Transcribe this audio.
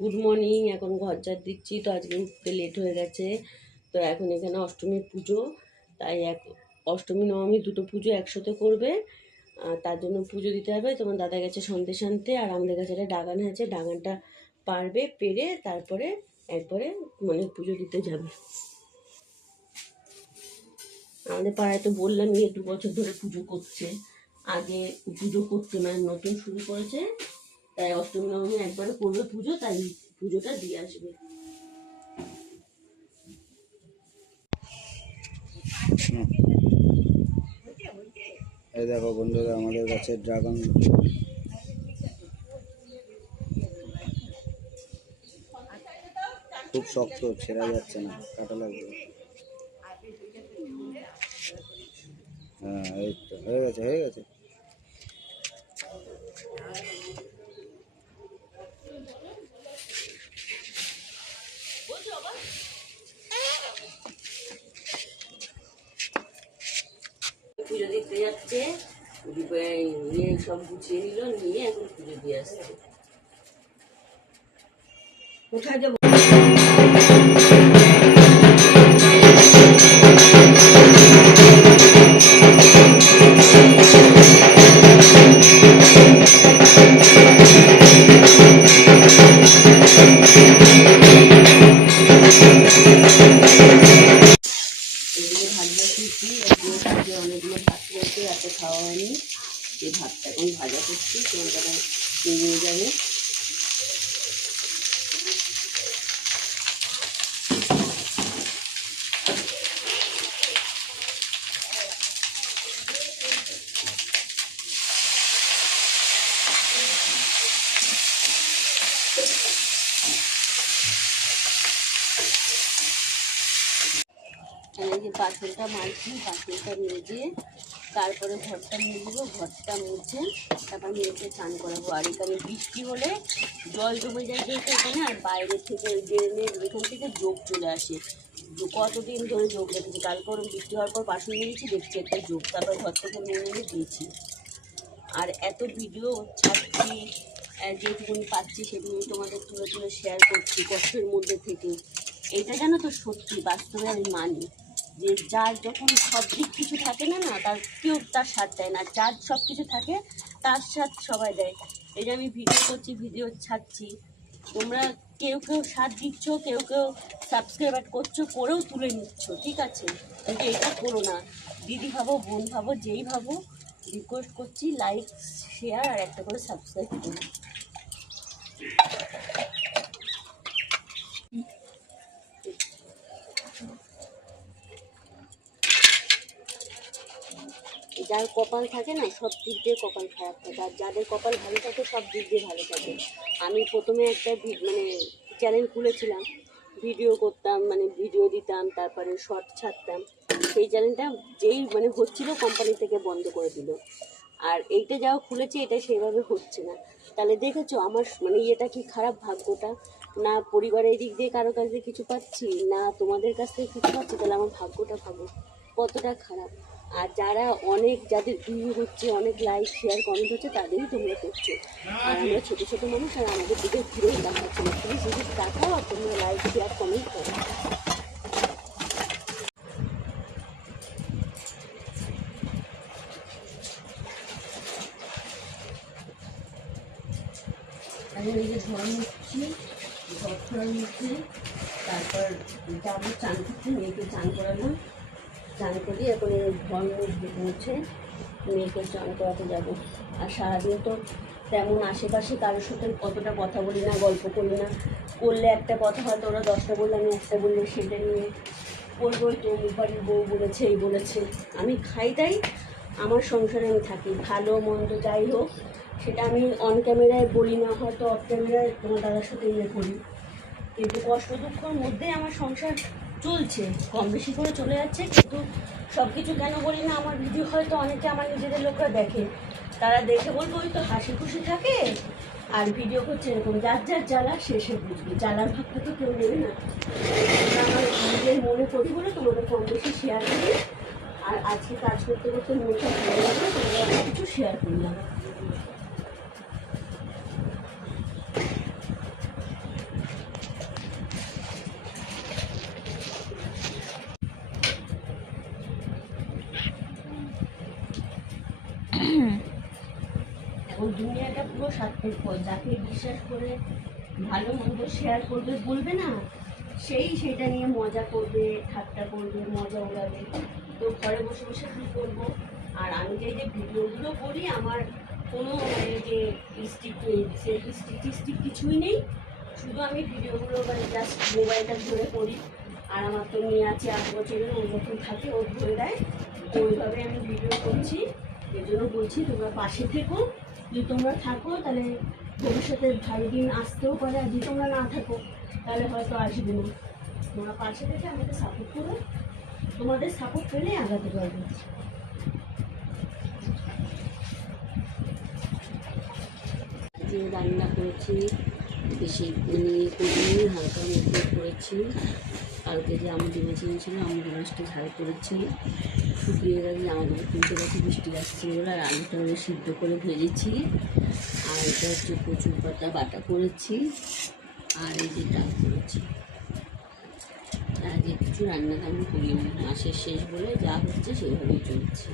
Good morning. এখন ঘর ঝাড় দিচ্ছি, তো আজকে উঠতে লেট হয়ে গেছে। তো এখন এখানে অষ্টমীর পুজো, তাই অষ্টমী নবমী দুটো পুজো একসাথে করবে, তার জন্য পুজো দিতে হবে। তোমার দাদা গেছে সন্দেশ আনতে, আর আমাদের কাছে একটা ডাগান আছে, ডাগানটা পারবে, পেরে তারপরে একবারে মানে পুজো দিতে যাবে। আমাদের পাড়ায় তো বললাম 2 বছর ধরে পুজো করছে, আগে পুজো করতে মানে নতুন শুরু করেছে, তাই অষ্টমী নবমী একবারে করবে পুজো, তাই পুজোটা দিয়ে আসবে। এই দেখো বন্ধুরা, আমাদের গাছের ড্রাগন খুব শক্ত, ছেঁড়া যাচ্ছে না, কাটা লাগবে। হ্যাঁ, এই তো হয়ে গেছে হয়ে গেছে। পুজো দিতে যাচ্ছে, নিয়ে সব গুছিয়ে নিল, নিয়ে এখন পুজো দিয়ে আসছে। কোথায় যাবো? অনেকগুলো ভাত রয়েছে, এত খাওয়া হয়নি। এই ভাতটা এখন ভাজা করছি, তোমার দাদা নিয়ে যাবে। এই যে পাঁচলটা মারছি, পাঁচলটা মেজে তারপরে ঘরটা নিয়ে দেবো, ঘরটা মুছে তারপর মেয়েকে স্নান করাবো। আর এখানে বৃষ্টি হলে জল জমে যায় যেহেতু এখানে, আর বাইরে থেকে ড্রেনের এখান থেকে যোগ চলে আসে। কতদিন ধরে যোগ রেখেছি, কালকে বৃষ্টি হওয়ার পর বাসন নিয়েছি, দেখছি একটা যোগ, তারপর ঘর থেকে নিয়ে দিয়েছি। আর এত ভিডিও ছাড়ছি, যেটুকুনি পাচ্ছি সেটুকুনি তোমাদের তুলে তুলে শেয়ার করছি কষ্টের মধ্যে থেকে। এটা জানো তো সত্যি, বাস্তবে আমি মানি যে যার যখন সব দিক কিছু থাকে না, তার কেউ তার সাথ দেয় না। যার সব কিছু থাকে তার সাথ সবাই দেয়। এই যে আমি ভিডিও করছি, ভিডিও ছাড়ছি, তোমরা কেউ কেউ সাথ দিচ্ছ, কেউ কেউ সাবস্ক্রাইব করছো, করেও তুলে নিচ্ছ, ঠিক আছে, কিন্তু এটা করো না। দিদি ভাবো, বোন ভাবো, যেই ভাবো, রিকোয়েস্ট করছি লাইক, শেয়ার আর একটা করে সাবস্ক্রাইব করুন। যার কপাল থাকে না, সব দিক দিয়ে কপাল খারাপ থাকে, আর যাদের কপাল ভালো থাকে সব দিক দিয়ে ভালো থাকে। আমি প্রথমে একটা মানে চ্যানেল খুলেছিলাম, ভিডিও করতাম, মানে ভিডিও দিতাম, তারপরে শর্ট ছাড়তাম। সেই চ্যানেলটা যেই মানে হচ্ছিল, কোম্পানি থেকে বন্ধ করে দিল। আর এইটা যাও খুলেছি, এটা সেইভাবে হচ্ছে না। তাহলে দেখেছো আমার মানে ইয়েটা কি খারাপ, ভাগ্যটা। না পরিবারের দিক দিয়ে কারো কাছ থেকে কিছু পাচ্ছি, না তোমাদের কাছ থেকে কিছু পাচ্ছি, তাহলে আমার ভাগ্যটা ভাবো কতটা খারাপ। আর যারা যাদের ভিউ হচ্ছে, অনেক লাইক শেয়ার কমেন্ট হচ্ছে, তাদেরই তোমরা করছো। আর আমরা ছোটো ছোটো মানুষ, আর আমাদের দিকে ঘুরেই দেখাচ্ছি না। তুমি শুধু দেখাও আর তোমরা লাইক শেয়ার কমেন্ট করো। আমি এই যে ঘর মুছছি, ঘর মুছে তারপর যাবো চান করতে, মেয়েকে চান করালাম, চান করি এখন এই ঘর মুছে মেয়েকে চান করাতে যাবো। আর সারাদিন তো তেমন আশেপাশে কারোর সাথে অতটা কথা বলি না, গল্প করি না। করলে একটা কথা হয়তো ওরা 10টা বললে, আমি একটা বললে সেটা নিয়ে বলবো তো বাড়ির বউ বলেছে, এই বলেছে। আমি খাই দাই, আমার সংসারে আমি থাকি, ভালো মন্দ যাই হোক সেটা আমি অন ক্যামেরায় বলি না, হয়তো অফ ক্যামেরায় তোমার দাদার সাথে ইয়ে করি, কিন্তু কষ্ট দুঃখের মধ্যেই আমার সংসার চলছে, কম বেশি করে চলে যাচ্ছে। কিন্তু সব কিছু কেন বলি না, আমার ভিডিও হয়তো অনেকে আমার নিজেদের লোকরা দেখে, তারা দেখে বলবো ওই তো হাসি খুশি থাকে আর ভিডিও করছে এরকম। যার যার জ্বালা শেষে বুঝবে, জ্বালার ভাবটা তো কেউ নেবে না। আমার নিজের মনে করি বলে তোমাদের কম বেশি শেয়ার করি। আর আজকে কাজ করতে করতে মনটা ভালো লাগবে, তোমরা কিছু শেয়ার করলাম। দুনিয়াটা পুরো স্বার্থপর। যাকে বিশ্বাস করে ভালো মন্দ শেয়ার করবে বলবে না, সেটা নিয়ে মজা করবে, ঠাট্টা করবে, মজা উড়াবে। তো ঘরে বসে বসে কী করবো? আর আমি যে ভিডিওগুলো করি, আমার কোনো এই যে স্টিক নেই, সেলফ স্টিক কিছুই নেই। শুধু আমি ভিডিওগুলো মানে জাস্ট মোবাইলটা ধরে করি। আর আমার তো মেয়ে আছে 8 বছরের, ও যখন থাকে ও ধরে দেয়, তো ওইভাবে আমি ভিডিও করছি। এই জন্য বলছি তোমরা পাশে থেকো। যদি তোমরা থাকো তাহলে ভবিষ্যতে ভালো দিন আসতেও পারে, আর যদি তোমরা না থাকো তাহলে হয়তো আসবে না। তোমরা পাশে থেকে আমাকে সাপোর্ট করো, তোমাদের সাপোর্ট পেলেই আগাতে পারবো। আজকে রান্না করেছি, বেশি করিনি, হালকা মতো করেছি। কালকে যে আমুদি মাছ এনেছিল, আমুদি মাছটা ঝাল করেছি, শুকিয়ে গেছে, জামাকাপড় তুলতে গেছে, বৃষ্টি আসছে বলে। আর আলুটা সিদ্ধ করে ভেজেছি। আর এটা হচ্ছে কচুর পাতা বাটা করেছি। আর এই যে ডাল করেছি। আজকে কিছু রান্না তেমন করিনি, মাসের শেষ বলে যা হচ্ছে সেইভাবেই চলছে।